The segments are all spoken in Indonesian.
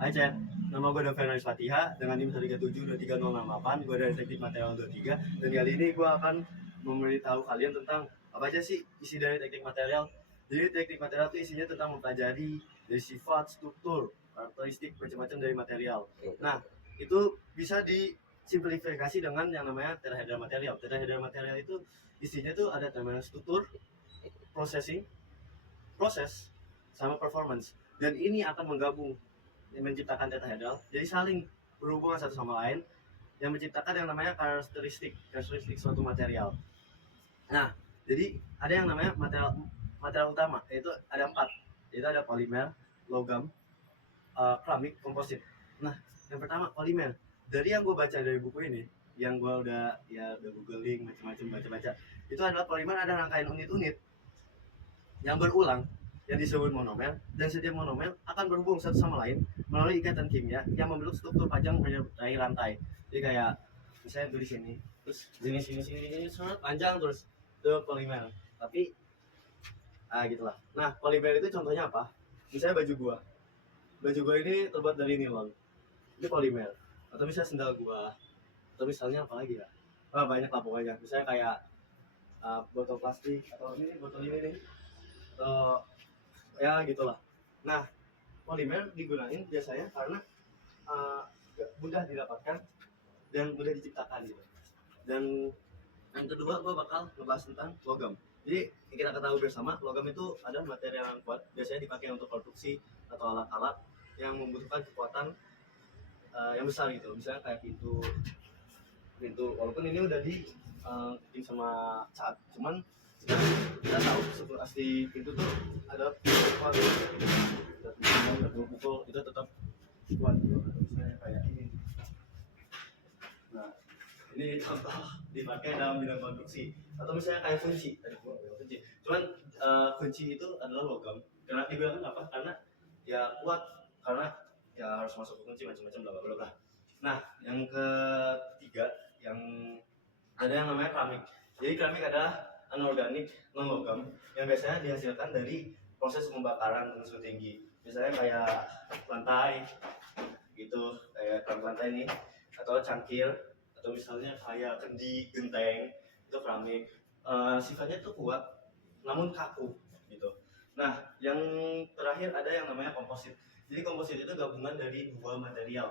Hai Chat, nama gue Novel Fatiha dengan NIM 137230668. Gue dari Teknik Material 23 dan kali ini gue akan memberitahu kalian tentang apa aja sih isi dari teknik material. Jadi teknik material itu isinya tentang mempelajari dari sifat, struktur, karakteristik macam-macam dari material. Nah, itu bisa disimplifikasi dengan yang namanya tetrahedral material. Tetrahedral material itu isinya tuh ada namanya struktur, processing, proses, sama performance. Dan ini akan menggabung menciptakan tetrahedral, jadi saling berhubungan satu sama lain yang menciptakan yang namanya karakteristik suatu material. Nah, jadi ada yang namanya material utama, yaitu ada 4, yaitu ada polimer, logam, keramik, komposit. Nah, yang pertama polimer. Dari yang gue baca dari buku ini, yang gue udah googling macam-macam baca-baca, itu adalah polimer ada rangkaian unit-unit yang berulang yang disebut monomer, dan setiap monomer akan berhubung satu sama lain melalui ikatan kimia yang membentuk struktur panjang menyertai rantai. Jadi kayak misalnya di sini, terus sini sangat panjang terus itu polimer. Tapi gitulah. Nah, polimer itu contohnya apa? Misalnya baju gua ini terbuat dari nilon, itu polimer. Atau misalnya sendal gua, atau misalnya apa lagi ya? Banyak lah pokoknya. Misalnya kayak botol plastik, atau ini botol ini nih, atau ya gitulah. Nah, polimer digunakan biasanya karena mudah didapatkan dan mudah diciptakan gitu. Dan yang kedua, gue bakal ngebahas tentang logam. Jadi kita ketahui bersama, logam itu adalah material yang kuat, biasanya dipakai untuk produksi atau alat-alat yang membutuhkan kekuatan yang besar gitu. Misalnya kayak pintu walaupun ini udah di sama cat, cuman kita tahu struktur asli pintu tuh ada kuat, pukul itu tetap kuat gitu. Misalnya kayak ini. Nah, ini contoh dipakai dalam bidang konstruksi. Atau misalnya kayak kunci. Cuman kunci itu adalah logam. Karena digunakan apa? Karena ya kuat, karena ya harus masuk ke kunci macam-macam bla bla bla. Nah, yang ketiga yang ada yang namanya keramik. Jadi keramik adalah anorganik non logam yang biasanya dihasilkan dari proses pembakaran dengan suhu tinggi. Misalnya kayak lantai gitu, kayak keramik lantai ini, atau cangkir, atau misalnya kayak kendi, genteng, itu keramik. Sifatnya tuh kuat namun kaku gitu. Nah, yang terakhir ada yang namanya komposit. Jadi komposit itu gabungan dari dua material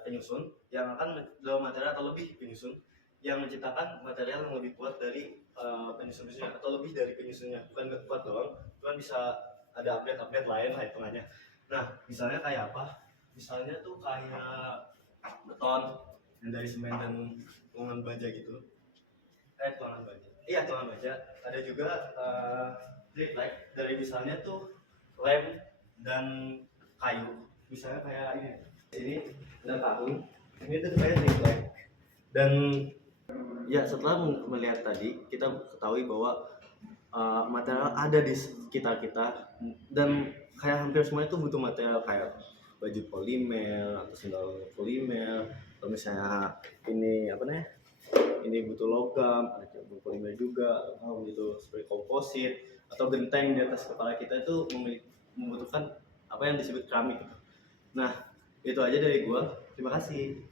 penyusun yang akan dua material atau lebih penyusun yang menciptakan material yang lebih kuat dari penyusun-penyusunnya, atau lebih dari penyusunnya. Bukan gak kuat doang, cuman bisa ada update-update lain lah hitungannya. Nah, misalnya kayak apa? Misalnya tuh kayak beton yang dari semen dan tulangan baja gitu. Tulangan baja. Iya, tulangan baja. Ada juga plate like dari misalnya tuh lem dan kayu. Misalnya kayak ini. Ini ada tahun. Ini tuh kayak triplek. Dan ya setelah melihat tadi, kita ketahui bahwa material ada di sekitar kita, dan kayak hampir semua itu butuh material kayak baju polimer atau sandal polimer, atau misalnya ini apa nih, ini butuh logam, ada polimer juga, atau gitu seperti komposit atau genteng di atas kepala kita itu membutuhkan apa yang disebut keramik. Nah, itu aja dari gua. Terima kasih.